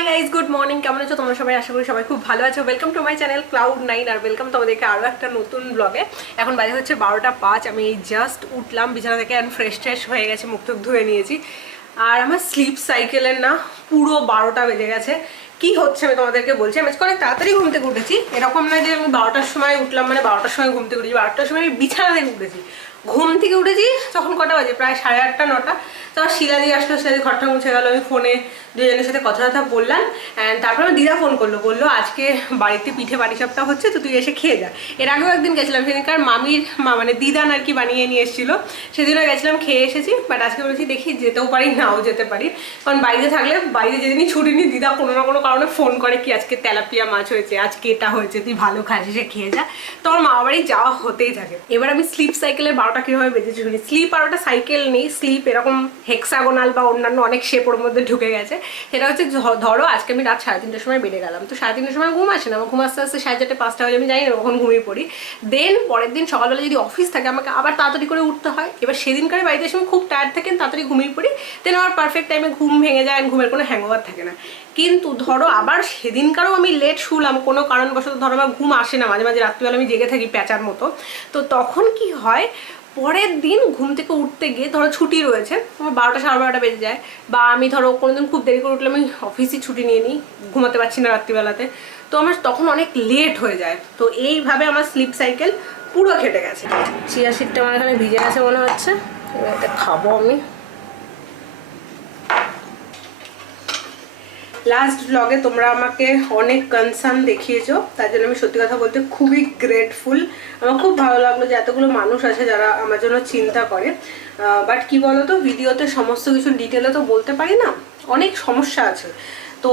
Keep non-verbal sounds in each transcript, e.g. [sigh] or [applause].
Hi guys good morning কেমন আছো? তোমরা সবাই? আশা করি সবাই খুব ভালো আছো। Welcome to my channel cloud nine R welcome তোমাদেরকে আরও একটা নতুন ব্লগে এখন বাজে হচ্ছে বারোটা পাঁচ, আমি জাস্ট উঠলাম, বিছানা থেকে অ্যান্ড ফ্রেশ ট্রেশ হয়ে গেছে, মুখ টুক ধুয়ে নিয়েছি। আর আমার স্লিপ সাইকেলের না, পুরো বারোটা বেজে গেছে। কি হচ্ছে আমি তোমাদেরকে বলছি? আমি অনেক তাড়াতাড়ি ঘুম থেকে উঠেছি। এরকম না যে আমি বারোটার সময় উঠলাম মানে বারোটার সময় ঘুমতে উঠেছি, বারোটার সময় আমি বিছানা থেকে উঠেছি। ঘুম থেকে উঠেছি তখন কটা বাজে? প্রায় সাড়ে আটটা, নটা। তারপর শিলাদি আসলো শিলাদি ঘরটা মুছে গেল। আমি ফোনে দুজনের সাথে কথা কথা বললাম। অ্যান্ড তারপর আমার দিদা ফোন করল, বলল, আজকে বাড়িতে পিঠে বাড়ি সপ্তাহ হচ্ছে, তো তুই এসে খেয়ে যা। এর আগেও একদিন গেছিলাম, সেদিনকার মামির মা মানে দিদান আর কি বানিয়ে নিয়ে এসেছিল। সেদিনও গেছিলাম, খেয়ে এসেছি। বাট আজকে বলেছি, দেখি, যেতেও পারি, নাও যেতে পারি। কারণ বাড়িতে থাকলে, বাড়িতে যেদিনই ছুটি নিই, দিদা কোনো না কোনো কারণে ফোন করে কি, আজকে তেলাপিয়া মাছ হয়েছে, আজকে এটা হয়েছে, তুই ভালো খাস, এসে খেয়ে যা। তো আমার মামা বাড়ি যাওয়া হতেই থাকে। এবার আমি স্লিপ সাইকেলের বারোটা কীভাবে বেঁচেছি শুনি স্লিপ আর ওটা সাইকেল নেই স্লিপ এরকম হেক্সাগোনাল বা অন্যান্য অনেক শেপ ওর মধ্যে ঢুকে গেছে। সেটা হচ্ছে ধরো আজকে আমি রাত সাড়ে তিনটার সময় বেড়ে গেলাম। তো সাড়ে তিনটার সময় ঘুম আসে না? আমার ঘুম আস্তে আস্তে সাড়ে চারটে, পাঁচটা হয়ে আমি জানি না কখন ঘুমিয়ে পড়ি। দেন পরের দিন সকালবেলা যদি অফিস থাকে, আমাকে আবার তাড়াতাড়ি করে উঠতে হয়। এবার সেদিনকার বাড়িতে এসে আমি খুব টায়ার্ড থাকেন তাড়াতাড়ি ঘুমিয়ে পড়ি। দেন আমার পারফেক্ট টাইমে ঘুম ভেঙে যায়, ঘুমের কোনো হ্যাংওভার থাকে না। কিন্তু ধরো আবার সেদিনকারও আমি লেট শুলাম, কোনো কারণবশত ধরো আমার ঘুম আসে না, মাঝে মাঝে রাত্রিবেলা আমি জেগে থাকি প্যাঁচার মতো। তো তখন কি হয় পরের দিন ঘুম থেকে উঠতে গিয়ে ধরো ছুটি রয়েছে, আমার বারোটা সাড়ে বারোটা বেজে যায়, বা আমি ধরো কোনোদিন খুব দেরি করে উঠলে আমি অফিসই ছুটি নিয়ে নিই, ঘুমাতে পারছি না রাত্রিবেলাতে। তো আমার তখন অনেক লেট হয়ে যায়। তো এইভাবে আমার স্লিপ সাইকেল পুরো খেটে গেছে। চিয়া সিটটা আমার এখানে ভিজে গেছে মনে হচ্ছে। এবার খাব আমি। লাস্ট ব্লগে তোমরা আমাকে অনেক কনসার্ন দেখিয়েছো, তার জন্য আমি সত্যি কথা বলতে খুবই গ্রেটফুল আমার খুব ভালো লাগল যে এতগুলো মানুষ আছে যারা আমার জন্য চিন্তা করে। বাট কি বলতো, ভিডিওতে সমস্ত কিছু ডিটেলে তো বলতে পারি না, অনেক সমস্যা আছে। তো,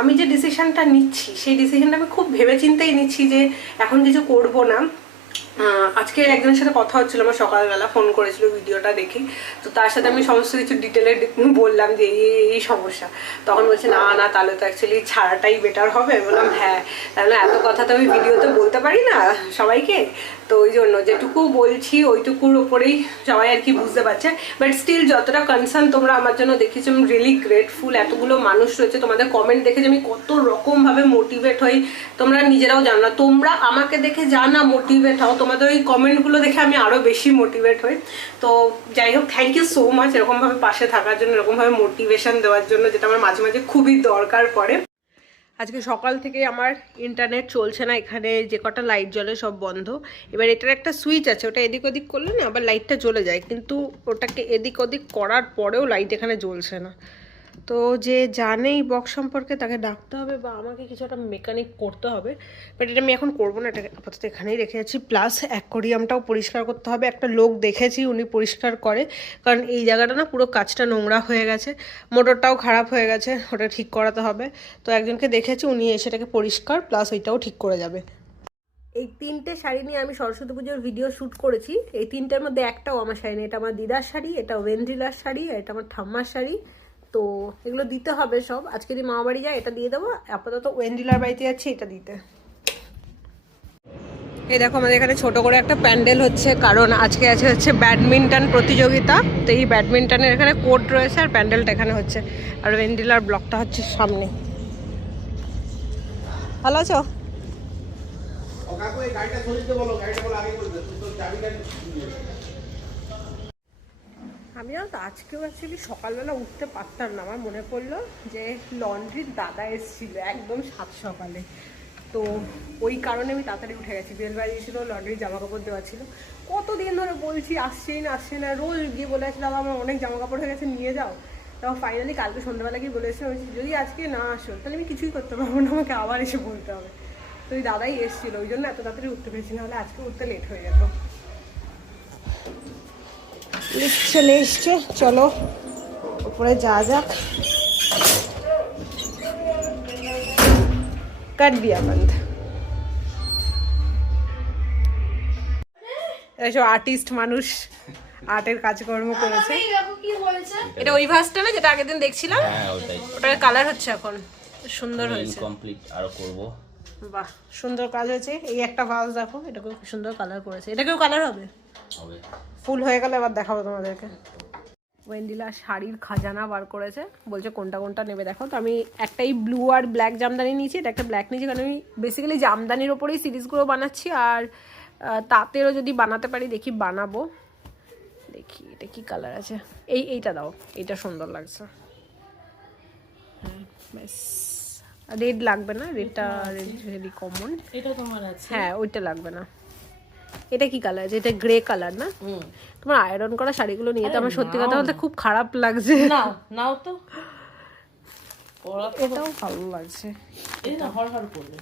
আমি যে ডিসিশনটা নিচ্ছি, সেই ডিসিশনটা আমি খুব ভেবে চিন্তেই নিচ্ছি যে এখন কিছু করব না। আজকে একজনের সাথে কথা হচ্ছিল, আমার সকালবেলা ফোন করেছিল ভিডিওটা দেখে। তো তার সাথে আমি সমস্ত কিছু ডিটেলে বললাম যে, এই, এই- সমস্যা। তখন বলছে, না না, তাহলে তো অ্যাকচুয়ালি ছাড়াটাই বেটার হবে। বললাম হ্যাঁ। তাহলে এত কথা তো আমি ভিডিওতে বলতে পারি না সবাইকে। তো ওই জন্য যেটুকু বলছি ওইটুকুর ওপরেই সবাই আর কি বুঝতে পারছে। বাট স্টিল যতটা কনসার্ন তোমরা আমার জন্য দেখেছ আমি রিয়েলি গ্রেটফুল এতগুলো মানুষ রয়েছে, তোমাদের কমেন্ট দেখে যে আমি কত রকমভাবে মোটিভেট হই। তোমরা নিজেরাও জানো না, তোমরা আমাকে দেখে যা না মোটিভেট হও, তোমাদের ওই কমেন্টগুলো দেখে আমি আরও বেশি মোটিভেট হই। তো যাই হোক থ্যাংক ইউ সো মাচ এরকমভাবে পাশে থাকার জন্য, এরকমভাবে মোটিভেশন দেওয়ার জন্য, যেটা আমার মাঝে মাঝে খুবই দরকার পড়ে। আজকে সকাল থেকে আমার ইন্টারনেট চলছে না, এখানে যে কটা লাইট জ্বলে সব বন্ধ। এবার এটার একটা সুইচ আছে, ওটা এদিক ওদিক করলে না আবার লাইটটা জ্বলে যায়, কিন্তু ওটাকে এদিক ওদিক করার পরেও লাইট এখানে জ্বলছে না। তো যে জানেই বক্স সম্পর্কে তাকে ডাকতে হবে বা আমাকে কিছু একটা মেকানিক করতে হবে বাট এটা আমি এখন করব না এটা আপাতত এখানেই রেখে যাচ্ছি। প্লাস অ্যাকোরিয়ামটাও পরিষ্কার করতে হবে। একটা লোক দেখেছি, উনি পরিষ্কার করে, কারণ এই জায়গাটা না পুরো কাজটা নোংরা হয়ে গেছে, মোটরটাও খারাপ হয়ে গেছে, ওটা ঠিক করাতে হবে। তো একজনকে দেখেছি, উনি এসে এটাকে পরিষ্কার প্লাস ওইটাও ঠিক করে যাবে। এই তিনটে শাড়ি নিয়ে আমি সরস্বতী পুজোর ভিডিও শ্যুট করেছি। এই তিনটের মধ্যে একটাও আমার শাড়ি নেই, এটা আমার দিদার শাড়ি, এটা ওয়েন্দ্রিলার শাড়ি, আর এটা আমার ঠাম্মার শাড়ি। তো এগুলো দিতে হবে সব। আজকে যদি মামা বাড়ি যায়, এটা দিয়ে দেবো। আপাতত ওয়েন্দ্রিলার বাড়িতে যাচ্ছি, এটা দিতে। এই দেখো, আমাদের এখানে ছোট করে একটা প্যান্ডেল হচ্ছে, কারণ আজকে আছে হচ্ছে ব্যাডমিন্টন প্রতিযোগিতা। তো এই ব্যাডমিন্টনের এখানে কোর্ট রয়েছে আর প্যান্ডেলটা এখানে হচ্ছে। আর ওয়েন্ডিলার ব্লকটা হচ্ছে সামনে। ভালো আছো? গাড়িটা করে দে তুই তো চাবিটা নিয়ে নে। আমি জানো তো, আজকেও অ্যাকচুয়ালি সকালবেলা উঠতে পারতাম না। আমার মনে পড়ল যে লন্ড্রির দাদা এসেছিল একদম সাত সকালে। তো ওই কারণে আমি তাড়াতাড়ি উঠে গেছি। বেল বাজিয়েছিল লন্ড্রির জামা কাপড় দেওয়া ছিল। কতদিন ধরে বলছি আসছেই না, আসছে না, রোজ গিয়ে বলে আসছি, দাদা, আমার অনেক জামা কাপড় হয়ে গেছে, নিয়ে যাও। তাও ফাইনালি কালকে সন্ধ্যাবেলা গিয়ে বলেছে বলছি, যদি আজকে না আসো, তাহলে আমি কিছুই করতে পারব না, আমাকে আবার এসে বলতে হবে। তো ওই দাদাই এসেছিল, ওই জন্য এত তাড়াতাড়ি উঠতে পেরেছি, নাহলে আজকে উঠতে লেট হয়ে যেত। লিফট চলে এসছে চলো উপরে যা যাক। কাট দিয়া বন্ধ এসব আর্টিস্ট মানুষ আর্টের কাজকর্ম করেছে। দেখো কি বলেছে এটা ওই ভাসটা না যেটা আগের দিন দেখছিলাম? হ্যাঁ ওটার কালার হচ্ছে এখন। সুন্দর হয়েছে। ইনকমপ্লিট আরও করব। বাহ সুন্দর কাজ হয়েছে। এই একটা ভাস দেখো এটাকেও খুব সুন্দর কালার করেছে। এটাকেও কালার হবে? ফুল হয়ে গেলে আবার দেখাবো তোমাদেরকে। ওয়েন্ডিলা শাড়ির খাজানা বার করেছে। বলছে কোনটা কোনটা নেবে দেখো। তো আমি একটাই ব্লু আর ব্ল্যাক জামদানি নিয়েছি এটা একটা ব্ল্যাক নিয়েছি। কারণ আমি বেসিক্যালি জামদানির ওপরেই সিরিজগুলো বানাচ্ছি আর তাঁতেরও যদি বানাতে পারি দেখি বানাবো। দেখি এটা কি কালার আছে। এই এইটা দাও। এইটা সুন্দর লাগছে। হ্যাঁ ব্যাস। রেড লাগবে না রেডটা রেড রেডি কমন এটা তোমার আছে? হ্যাঁ ওইটা লাগবে না। এটা কি কালার আছে এটা গ্রে কালার না তোমার আয়রন করা শাড়িগুলো নিয়ে তো আমার সত্যি কথা বলতে খুব খারাপ লাগছে। না নাও তো। এটাও ভালো লাগছে। এই না হর হর করবে।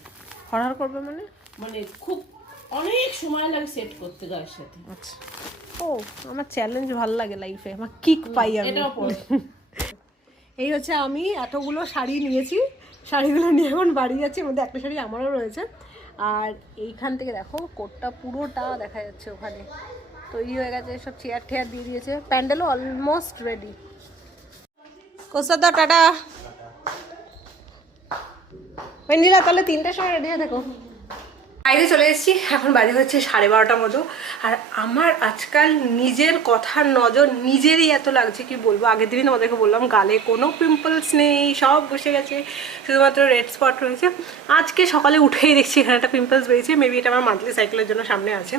হরহর করবে মানে? মানে খুব অনেক সময় লাগে সেট করতে গায়ের সাথে। আচ্ছা। ও আমার চ্যালেঞ্জ ভালো লাগে লাইফে আমার কিক পাই আমি। এই হচ্ছে আমি এতগুলো শাড়ি নিয়েছি। শাড়িগুলো নিয়ে এখন বাড়ি যাচ্ছি মধ্যে একটা শাড়ি আমারও রয়েছে। আর এইখান থেকে দেখো, কোটটা পুরোটা দেখা যাচ্ছে ওখানে। তৈরি হয়ে গেছে, সব চেয়ার টেয়ার দিয়ে দিয়েছে। প্যান্ডেলও অলমোস্ট রেডি কোসাদা, টাটা। নীলা, তাহলে তিনটার সময় রেডি হয়ে দেখো বাইরে চলে এসেছি। এখন বাজে হচ্ছে সাড়ে বারোটার মতো। আর আমার আজকাল নিজের কথার নজর নিজেরই এত লাগছে কি বলব? আগের দিনই তোমাদেরকে বললাম, গালে কোনো পিম্পলস নেই, সব বসে গেছে, শুধুমাত্র রেড স্পট রয়েছে। আজকে সকালে উঠেই দেখছি এখানে একটা পিম্পলস বেরিয়েছে মেবি এটা আমার মান্থলি সাইকেলের জন্য সামনে আছে।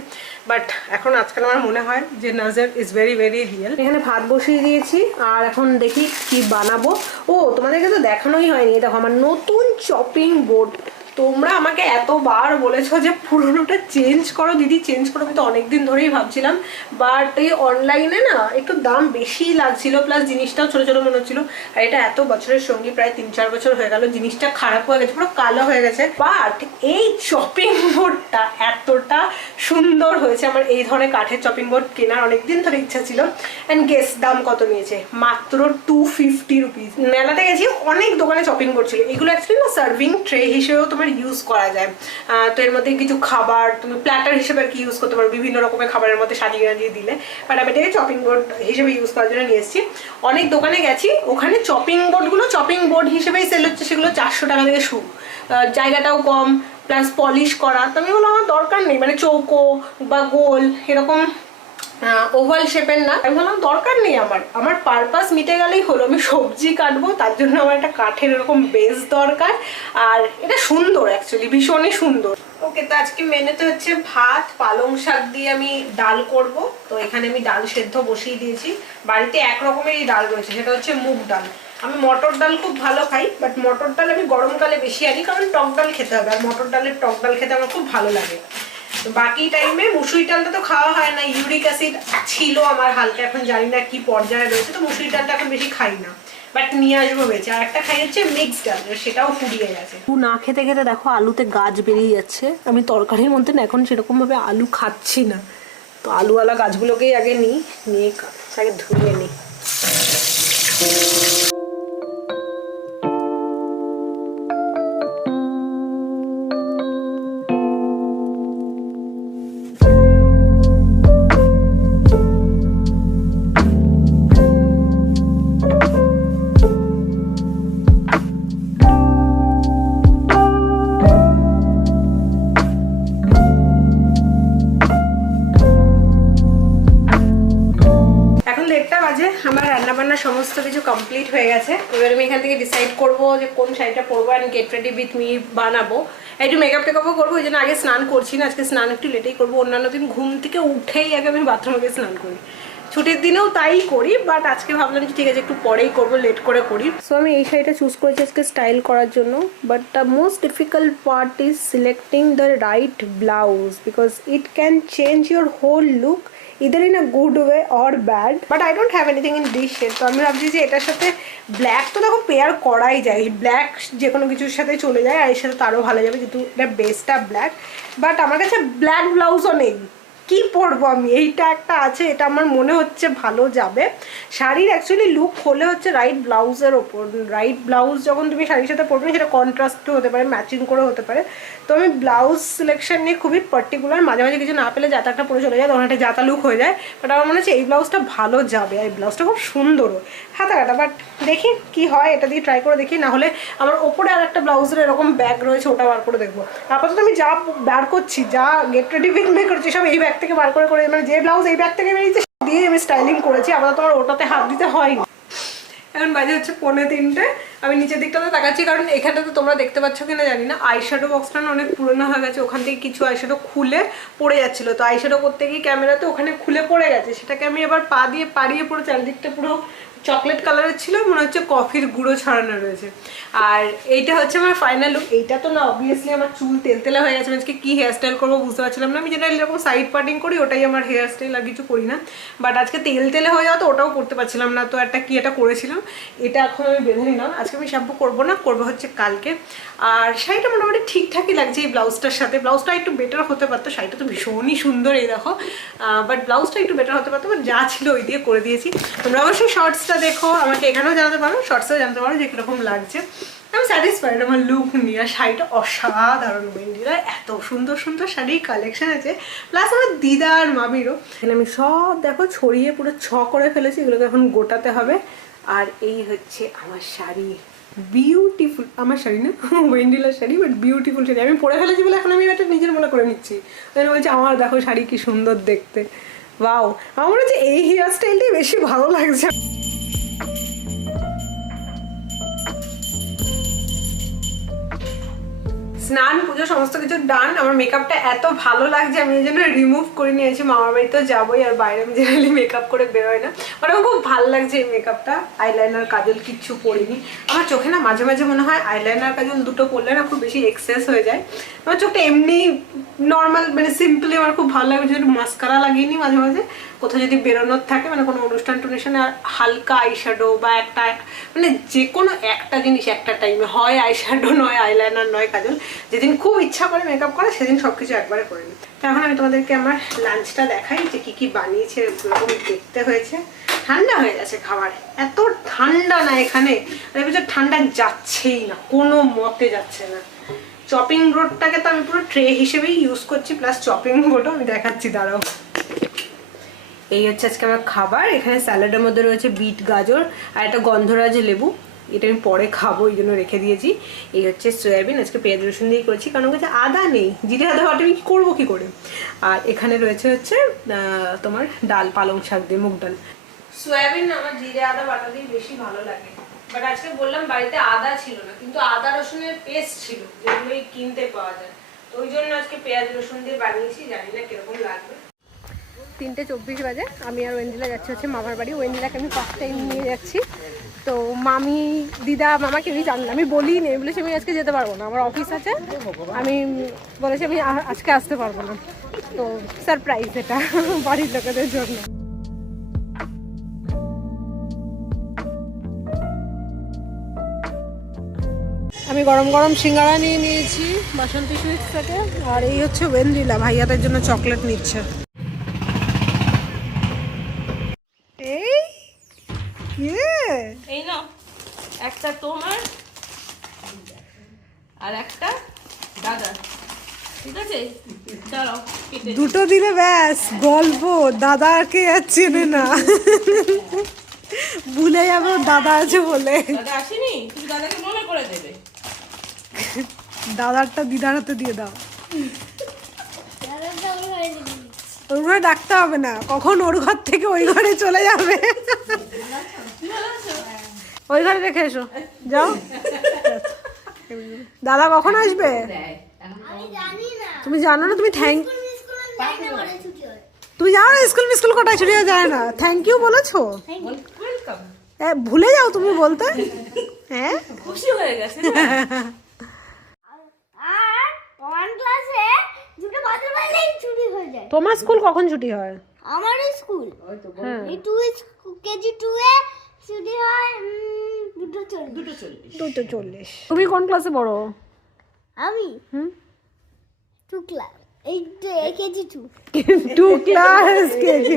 বাট এখন আজকাল আমার মনে হয় যে নজর ইজ ভেরি ভেরি রিয়েল এখানে ভাত বসিয়ে দিয়েছি, আর এখন দেখি কি বানাবো। ও, তোমাদেরকে তো দেখানোই হয়নি। দেখো, আমার নতুন চপিং বোর্ড তোমরা আমাকে এতবার বলেছ যে পুরোনোটা চেঞ্জ করো, দিদি চেঞ্জ করো, আমি তো অনেকদিন ধরেই ভাবছিলাম বাট এই অনলাইনে না একটু দাম বেশি লাগছিল প্লাস জিনিসটাও ছোটো ছোটো মনে হচ্ছিল, আর এটা এত বছরের সঙ্গী, প্রায় তিন চার বছর হয়ে গেল, জিনিসটা খারাপ হয়ে গেছে, পুরো কালো হয়ে গেছে বাট এই চপিং বোর্ডটা এতটা সুন্দর হয়েছে, আমার এই ধরনের কাঠের চপিং বোর্ড কেনার অনেকদিন ধরে ইচ্ছা ছিল অ্যান্ড গেস দাম কত নিয়েছে? মাত্র টু ফিফটি রুপিস মেলাতে গেছি, অনেক দোকানে চপিং বোর্ড ছিল এগুলো অ্যাকচুয়ালি না সার্ভিং ট্রে হিসেবেও তোমার ইউজ করা যায়। তো এর মধ্যে কিছু খাবার, তুমি প্ল্যাটার হিসেবে কি ইউজ করতে পারো? বিভিন্ন রকমের খাবারের মধ্যে সাজিয়ে সাজিয়ে দিলে। বাট আমি এটাকে চপিং বোর্ড হিসেবে ইউজ করার জন্য নিয়ে এসেছি। অনেক দোকানে গেছি, ওখানে চপিং বোর্ডগুলো চপিং বোর্ড হিসেবেই সেল হচ্ছে। সেগুলো চারশো টাকা থেকে শুরু। জায়গাটাও কম প্লাস পলিশ করা। তো আমি বললাম, আমার দরকার নেই। মানে চৌকো বা গোল, এরকম ওভাল শেপের না। আমি বললাম দরকার নেই আমার। আমার পারপাস মিটে গেলেই হলো। আমি সবজি কাটবো, তার জন্য আমার একটা কাঠের এরকম বেস দরকার। আর এটা সুন্দর অ্যাকচুয়ালি ভীষণই সুন্দর। ওকে তো আজকে মেনুতে হচ্ছে ভাত, পালং শাক দিয়ে আমি ডাল করব। তো এখানে আমি ডাল সেদ্ধ বসিয়ে দিয়েছি। বাড়িতে এক রকমেরই ডাল রয়েছে, সেটা হচ্ছে মুগ ডাল। আমি মটর ডাল খুব ভালো খাই বাট মটর ডাল আমি গরমকালে বেশি আনি, কারণ টক ডাল খেতে হবে। আর মটর ডালের টক ডাল খেতে আমার খুব ভালো লাগে। তো বাকি টাইমে মুসুরি ডালটা তো খাওয়া হয় না ইউরিক অ্যাসিড ছিল আমার হালকা, এখন জানি না কি পর্যায়ে রয়েছে, তো মুসুরি ডালটা এখন বেশি খাই না। বাট নিয়ে আসব বেঁচে, আর একটা খাই হচ্ছে মিক্সড ডাল সেটাও ফুরিয়ে গেছে। না খেতে খেতে দেখো আলুতে গাছ বেরিয়ে যাচ্ছে। আমি তরকারির মধ্যে না এখন সেরকম ভাবে আলু খাচ্ছি না। তো আলুওয়ালা গাছগুলোকেই আগে নিই, নিয়ে আগে ধুয়ে নিই। আমার রান্না বান্না সমস্ত কিছু কমপ্লিট হয়ে গেছে। এবার আমি এখান থেকে ডিসাইড করব যে কোন শাড়িটা পরবো and get ready with me বানাবো। একটু মেকআপ টেকআপও করব, ওই জন্য আগে স্নান করছি না, আজকে স্নান একটু লেটেই করব। অন্যান্য দিন ঘুম থেকে উঠেই আগে আমি বাথরুমে গিয়ে স্নান করি। ছুটির দিনেও তাই করি বাট আজকে ভাবলাম যে ঠিক আছে, একটু পরেই করব লেট করে করি। সো আমি এই শাড়িটা চুজ করেছি আজকে স্টাইল করার জন্য but the most difficult part is selecting the right blouse because it can change your whole look either in a good way or bad but I don't have anything in this shade তো আমি ভাবছি যে এটার সাথে black তো দেখো pair করাই যায়। ব্ল্যাক যে কোনো কিছুর সাথে চলে যায় আর এর সাথে তারও ভালো যাবে যেহেতু এটা বেসটা ব্ল্যাক বাট আমার কাছে ব্ল্যাক ব্লাউজও নেই। কি পরবো আমি? এইটা একটা আছে, এটা আমার মনে হচ্ছে ভালো যাবে। শাড়ির অ্যাকচুয়ালি লুক হলে হচ্ছে রাইট ব্লাউজের ওপর রাইট ব্লাউজ যখন তুমি শাড়ির সাথে পরবে, সেটা কন্ট্রাস্টও হতে পারে ম্যাচিং করে হতে পারে। তো আমি ব্লাউজ সিলেকশন নিয়ে খুবই পার্টিকুলার মাঝে মাঝে কিছু না পেলে একটা পরে চলে যায়, তখন একটা যাতা লুক হয়ে যায়। বাট আমার মনে হচ্ছে এই ব্লাউজটা ভালো যাবে, আর এই ব্লাউজটা খুব সুন্দরও। হাতা কাটা বাট দেখি কি হয়, এটা দিয়ে ট্রাই করে দেখি, না হলে আমার ওপরে আর একটা ব্লাউজের এরকম ব্যাগ রয়েছে, ওটা বার করে দেখব। আপাতত আমি যা বার করছি, যা গেট রেডি উইথ মে করছি, সব এই ব্যাগ থেকে বার করে করে মানে যে ব্লাউজ এই ব্যাগ থেকে বেরিয়েছে দিয়ে আমি স্টাইলিং করেছি। আবার তো আর ওটাতে হাত দিতে হয়নি। এখন বাজে হচ্ছে পৌনে তিনটে। আমি নিচের দিকটাতে তাকাচ্ছি, কারণ এখানে তো তোমরা দেখতে পাচ্ছ কিনা জানি না। আইশাডো বক্সটা না অনেক পুরনো হয়ে গেছে, ওখান থেকে কিছু আইশ্যাডো খুলে পড়ে যাচ্ছিল। তো আইশ্যাডো করতে গিয়ে ক্যামেরাতে ওখানে খুলে পড়ে গেছে। সেটাকে আমি এবার পা দিয়ে পাড়িয়ে পুরো চারিদিকটা পুরো চকলেট কালারের ছিল, মনে হচ্ছে কফির গুঁড়ো ছড়ানো রয়েছে। আর এইটা হচ্ছে আমার ফাইনাল লুক এইটা তো না অবভিয়াসলি আমার চুল তেলতেলে হয়ে গেছে। আজকে কি হেয়ার স্টাইল করব বুঝতে পারছিলাম না। আমি যেটা এরকম সাইড পার্টিং করি, ওটাই আমার হেয়ার স্টাইল আর কিছু করি না। বাট আজকে তেল তেলে হয়ে যাওয়া তো ওটাও করতে পারছিলাম না। তো একটা কী এটা করেছিলাম, এটা এখন আমি বেঁধে নিলাম। আজকে আমি শ্যাম্পু করব না, করব হচ্ছে কালকে। আর শাড়িটা মোটামুটি ঠিকঠাকই লাগছে এই ব্লাউজটার সাথে। ব্লাউজটা একটু বেটার হতে পারতো। শাড়িটা তো ভীষণই সুন্দর এই দেখো। বাট ব্লাউজটা একটু বেটার হতে পারতো। বাট যা ছিল ওই দিয়ে করে দিয়েছি। তোমরা অবশ্যই শর্টসটা দেখো, আমাকে এখানেও জানাতে পারো শর্টসেও জানাতে পারো যে কীরকম লাগছে। আমি স্যাটিসফাইড আমার লুক নিয়ে, আর শাড়িটা অসাধারণ মেন্ডিরা এত সুন্দর সুন্দর শাড়ির কালেকশন আছে। প্লাস আমার দিদা আর মামিরও। এখানে আমি সব দেখো ছড়িয়ে পুরো ছ করে ফেলেছি, এগুলোকে এখন গোটাতে হবে। আর এই হচ্ছে আমার শাড়ি। বিউটিফুল আমার শাড়ি না [laughs] ওয়েন্ডিলার শাড়ি বাট বিউটিফুল শাড়ি। আমি পরে ফেলেছি বলে এখন আমি এটা নিজের মনে করে নিচ্ছি। আমি বলছি, আমার দেখো শাড়ি কি সুন্দর দেখতে। ওয়াও আমার হচ্ছে এই হেয়ার স্টাইলটাই বেশি ভালো লাগছে। স্নান, পুজো, সমস্ত কিছু ডান আমার মেকআপটা এত ভালো লাগছে, আমি এই জন্য রিমুভ করে নিয়েছি। মামার বাড়িতেও যাবোই, আর বাইরে আমি জেনারেলি মেকআপ করে বেরোয় না। মানে আমার খুব ভালো লাগছে এই মেকআপটা আইলাইনার কাজল, কিচ্ছু পরিনি। আমার চোখে না মাঝে মাঝে মনে হয় আইলাইনার কাজল দুটো পরলে না খুব বেশি এক্সেস হয়ে যায়। আমার চোখটা এমনি নর্মাল মানে সিম্পলি আমার খুব ভালো লাগে যদি মাস্কারা লাগিয়ে নিই মাঝে মাঝে। কোথাও যদি বেরোনোর থাকে মানে কোনো অনুষ্ঠান টনুষ্ঠানে আর হালকা আইশ্যাডো বা একটা মানে যে কোনো একটা জিনিস একটা টাইমে হয় আইশ্যাডো নয় আইলাইনার নয়, কাজল। যেদিন খুব ইচ্ছা করে মেকআপ করে, সেদিন সব কিছু একবারে করে নিই। এখন আমি তোমাদেরকে আমার লাঞ্চটা দেখাই যে কী কী বানিয়েছে এরকম দেখতে হয়েছে। ঠান্ডা হয়ে গেছে খাবার। এত ঠান্ডা না এখানে। আর এবার ঠান্ডা যাচ্ছেই না, কোনো মতে যাচ্ছে না। চপিং বোর্ডটাকে তো আমি পুরো ট্রে হিসেবেই ইউজ করছি প্লাস চপিং বোর্ডও আমি দেখাচ্ছি, দাঁড়াও। এই হচ্ছে আজকে আমার খাবার। এখানে স্যালাডের মধ্যে রয়েছে বিট গাজর আর একটা গন্ধরাজ লেবু। এটা আমি পরে খাব এই জন্য রেখে দিয়েছি। এই হচ্ছে সয়াবিন আজকে পেঁয়াজ রসুন দিয়ে করেছি কারণ কাছে আদা নেই। জিরে আদা বাটে আমি করব কী করে? আর এখানে রয়েছে হচ্ছে তোমার ডাল পালং শাক দিয়ে মুগ ডাল। সয়াবিন আমার জিরে আদা বাটা দিয়ে বেশি ভালো লাগে। বাট আজকে বললাম বাড়িতে আদা ছিল না কিন্তু আদা রসুনের পেস্ট ছিল যেগুলো কিনতে পাওয়া যায়। তো ওই জন্য আজকে পেঁয়াজ রসুন দিয়ে বানিয়েছি জানি না কীরকম লাগবে। তিনটে চব্বিশ বাজে আমি আর ওয়েন্দিলা যাচ্ছি হচ্ছে মামার বাড়ি। ওয়েন্দিলাকে আমি ফার্স্ট টাইম নিয়ে যাচ্ছি। তো মামি, দিদা মামা কেউই জান আমি বলি নেই বলেছি আমি আজকে যেতে পারব না, আমার অফিস আছে। আমি বলেছি আমি আজকে আসতে পারব না। তো সারপ্রাইজ এটা [laughs] বাড়ির লোকেদের জন্য। আমি গরম গরম সিঙ্গারা নিয়ে নিয়েছি, বাসন্তী সুইটস থেকে, আর এই হচ্ছে ওয়েন্ডিলা ভাইয়াদের জন্য চকলেট নিচ্ছে এই ইয়ে এই নাও একটা তোমার আর একটা দাদা ঠিক আছে? চলো দুটো দিলে ব্যাস গল্প দাদাকে আর চেনে না। ভুলে যাব দাদা আছে বলে। দাদা আসেনি? তুমি দাদাকে মনে করে দেবে। দাদারটা দিদার হাতে দিয়ে দাও। ওর ঘরে ডাকতে হবে না কখন ওর ঘর থেকে ওই ঘরে চলে যাবে। ওই ঘরে রেখে এসো। যাও। দাদা কখন আসবে? আমি জানি না তুমি জানো না তুমি থ্যাংক হয় তুমি জানো না স্কুল মিস্কুল কটায় ছুটি যায় না। থ্যাংক ইউ বলেছ? এ, ভুলে যাও তুমি বলতে। হ্যাঁ খুশি হয়ে গেছে। আর ওয়ান ক্লাসে দুটো বাজে বাজলেই ছুটি হয়ে যায়। তোমার স্কুল কখন ছুটি হয়? আমার স্কুল। হ্যাঁ এই টু কেজি টু এ ছুটি হয় দুটো চল্লিশ। দুটো চল্লিশ। দুটো চল্লিশ। তুমি কোন ক্লাসে পড়ো? আমি? হুম? টু ক্লাস এই KG two two class KG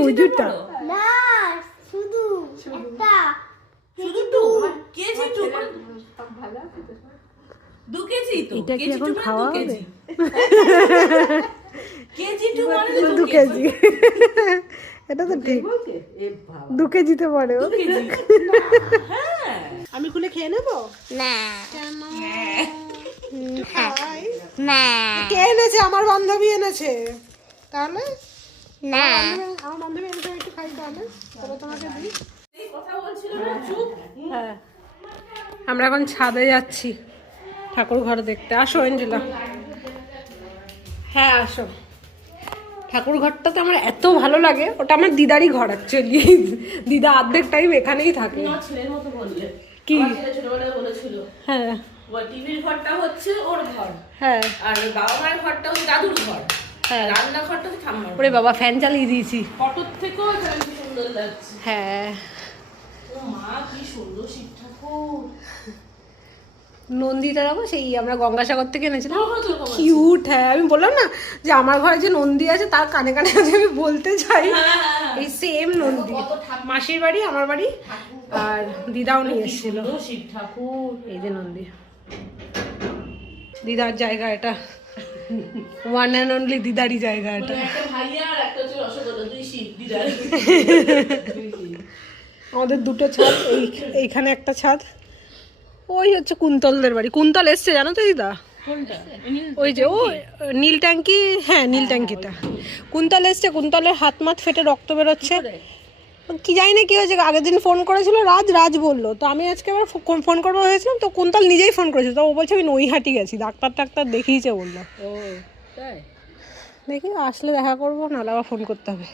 উজুটা না শুধু একটা শুধু টু কেজি টু দু কেজি তো? এটা কি এখন মানে খাওয়া হবে? কেজি। [laughs] কেজি টু মানে দু কেজি। এটা তো ঠিক। দু কেজিতে [laughs] হ্যাঁ। আমি খুলে খেয়ে নেব? না। না। কে এনেছে? আমার বান্ধবী এনেছে। তাহলে? না। আমার বান্ধবী একটু খাই তাহলে। তবে তোমাকে দিই। এই কথা বলছিল না চুপ। হ্যাঁ। আমরা এখন ছাদে যাচ্ছি। ঠাকুর ঘর দেখতে। আসো এঞ্জেলা। হ্যাঁ আসো। ঠাকুর ঘরটা তো আমার এত ভালো লাগে ওটা আমার দিদারই ঘর অ্যাকচুয়ালি দিদা অর্ধেক টাইম এখানেই থাকে। কি? হ্যাঁ। টিভির ঘরটা হচ্ছে ওর ঘর হ্যাঁ। আর বাবা মায়ের ঘরটা হচ্ছে দাদুর ঘর হ্যাঁ। রান্নাঘরটা হচ্ছে ঠাম্মার ওরে বাবা ফ্যান চালিয়ে দিয়েছি। ফটোর থেকেও এখানে সুন্দর লাগছে। হ্যাঁ। মা কি সুন্দর শিব ঠাকুর। নন্দীটা দেখো সেই আমরা গঙ্গাসাগর থেকে এনেছিলাম। কিউট হ্যাঁ আমি বললাম না যে আমার ঘরে যে নন্দী আছে তার কানে কানে আছে আমি বলতে চাই হ্যাঁ, হ্যাঁ, হ্যাঁ। এই সেম নন্দী। মাসির বাড়ি আমার বাড়ি আর দিদাও নিয়ে এসেছিল। এই যে নন্দী। দিদার জায়গা এটা। ওয়ান অ্যান্ড অনলি দিদারই জায়গা এটা। মানে [laughs] আমাদের দুটো ছাদ এই এইখানে একটা ছাদ। ওই হচ্ছে কুন্তলদের বাড়ি। কুন্তল এসছে জানো তো দিদা? ওই যে ও নীল ট্যাঙ্কি হ্যাঁ নীল ট্যাঙ্কিটা। কুন্তল এসছে কুন্তলের হাত মাত ফেটে রক্ত বেরোচ্ছে। কি জানি না কি হয়েছে আগের দিন ফোন করেছিল রাজ রাজ বলল। তো আমি আজকে আবার ফোন করব হয়েছিলাম তো কুন্তল নিজেই ফোন করেছিল। তো ও বলছে আমি নৈহাটি গেছি ডাক্তার টাক্তার দেখিয়েছে বলল। ও দেখি আসলে দেখা করব নাহলে আবার ফোন করতে হবে।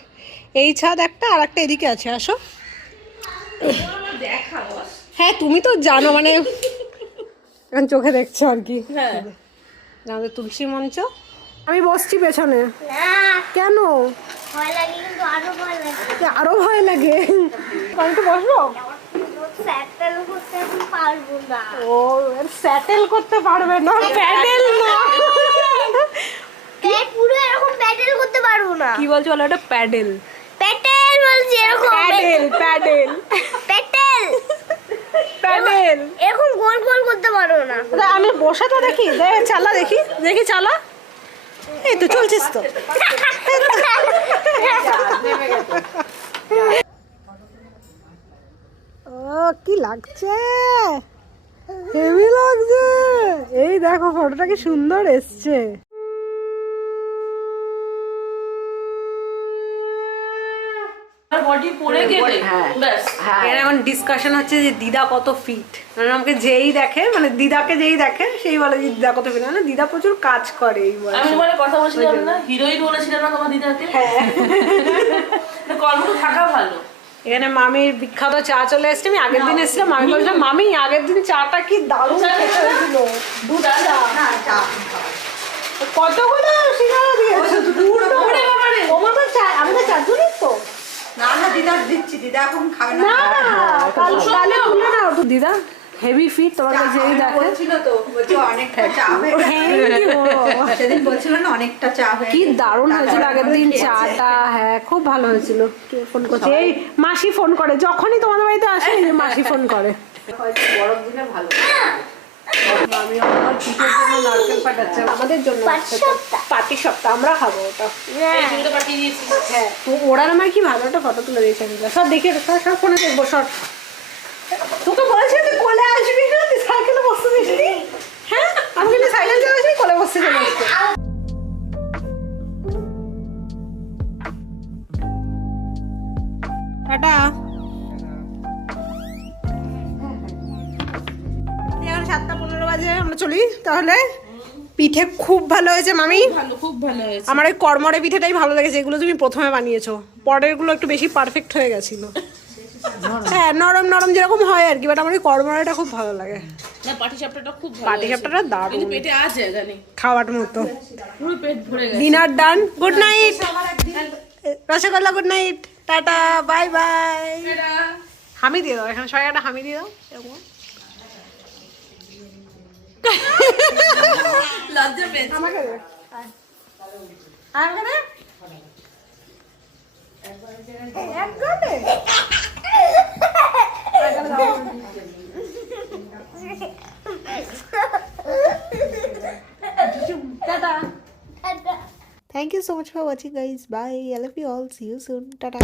এই ছাদ একটা আর একটা এদিকে আছে আসো। দেখা হ্যাঁ তুমি তো জানো মানে এখন চোখে দেখছ আর কি। হ্যাঁ। আমাদের তুলসী মঞ্চ। আমি বসছি পেছনে। কেন? ভয় আরও ভয় লাগে? এ, আরও ভয় লাগে আমি একটু বসবো? ও স্যাটেল করতে পারবে না। প্যাডেল না। এই পুরো এরকম প্যাডেল করতে পারব না। কি বলছো বলো এটা প্যাডেল। প্যাডেল বলছি এরকম। Pedal pedal pedal. প্যাডেল এরকম গোল গোল করতে পারব না। আমি বসে তো দেখি দে চালা দেখি দেখি চালা। এই তো চলছিস তো। ও কি লাগছে? হেভি লাগছে। এই দেখো ফটোটা কি সুন্দর এসছে। বডি পড়ে গেলে ব্যাস। এর এখন ডিসকাশন হচ্ছে যে দিদা কত ফিট মানে আমাকে যেই দেখে মানে দিদাকে যেই দেখে সেই বলে যে দিদা কত ফিট মানে দিদা প্রচুর কাজ করে এই বয়সে। আমি বলে কথা বলছিলাম না হিরোইন বলেছিলাম না তোমার দিদাকে? হ্যাঁ। কর্ম থাকা ভালো। এখানে মামির বিখ্যাত চা চলে এসছে। আমি আগের দিন এসেছিলাম মামি বলছিলাম মামি আগের দিন চাটা কি দারুণ খেতে হয়েছিল দুধ আদা কতগুলো সিঙ্গারা দিয়েছে? ওরে বাবা রে। তোমার তো চা তো। না না দিদা দিচ্ছি দিদা এখন খাবে না। না না কাল কালে তুলে নাও দিদা। হেভি ফিট তোমাকে যেই দেখে। বলছিল তো বলছে অনেকটা চা হয়ে গেছে। Thank you. সেদিন বলছিল না অনেকটা চা হয়ে কি দারুণ হয়েছিল আগের দিন চাটা হ্যাঁ খুব ভালো হয়েছিল। কে ফোন করছে? এই মাসি ফোন করে যখনই তোমাদের বাড়িতে আসে মাসি ফোন করে। হয়তো দিলে ভালো। তোকে বলেছি তুই আসবি না বসতে হ্যাঁ আমি কিন্তু সাইকেল চালাচ্ছি কোলে বসতে টাটা। বাজে আমরা চলি তাহলে। পিঠে খুব ভালো হয়েছে মামি। খুব ভালো হয়েছে। আমার ওই কর্মরে পিঠেটাই ভালো লেগেছে এগুলো তুমি প্রথমে বানিয়েছো। পরেরগুলো একটু বেশি পারফেক্ট হয়ে গেছিল। হ্যাঁ নরম নরম যেরকম হয় আর কি বাট আমার ওই কর্মরাটা খুব ভালো লাগে। দারুণ। পেটে আছে জায়গা খাওয়ার মতো। পুরো পেট ভরে গেছে। Dinner done good night rasgulla good night tata bye bye হামি দিয়ে দাও এখানে সবাই একটা হামি দিয়ে দাও। এরকম। লজ্জা পেয়েছে আমাকে দে আর আমাকে দে একদম দে। Thank you so much for watching guys. Bye. I love you all. See you soon. Tata.